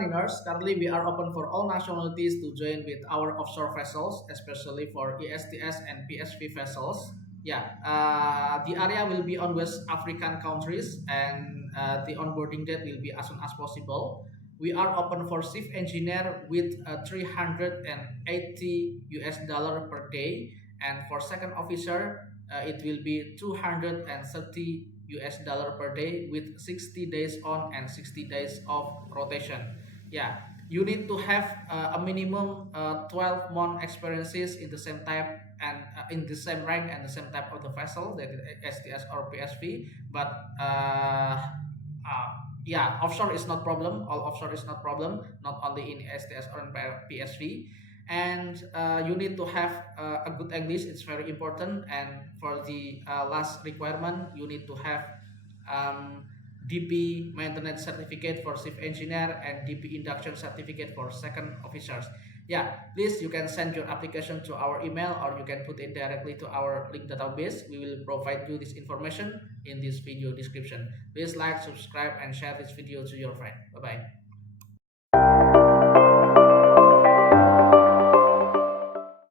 Caniners, currently we are open for all nationalities to join with our offshore vessels, especially for AHTS and PSV vessels. Yeah, the area will be on West African countries, and the onboarding date will be as soon as possible. We are open for chief engineer with 380 US dollar per day, and for second officer, it will be 230 US dollar per day with 60 days on and 60 days of rotation. Yeah, you need to have a minimum 12-month experiences in the same type and in the same rank and the same type of the vessel, that is STS or PSV. But yeah, offshore is not problem. All offshore is not problem, not only in STS or in PSV. And you need to have a good English. It's very important. And for the last requirement, you need to have um, DP maintenance certificate for chief engineer and DP induction certificate for second officers. Yeah, please, you can send your application to our email, or you can put it directly to our link database. We will provide you this information in this video description. Please like, subscribe, and share this video to your friend. Bye bye.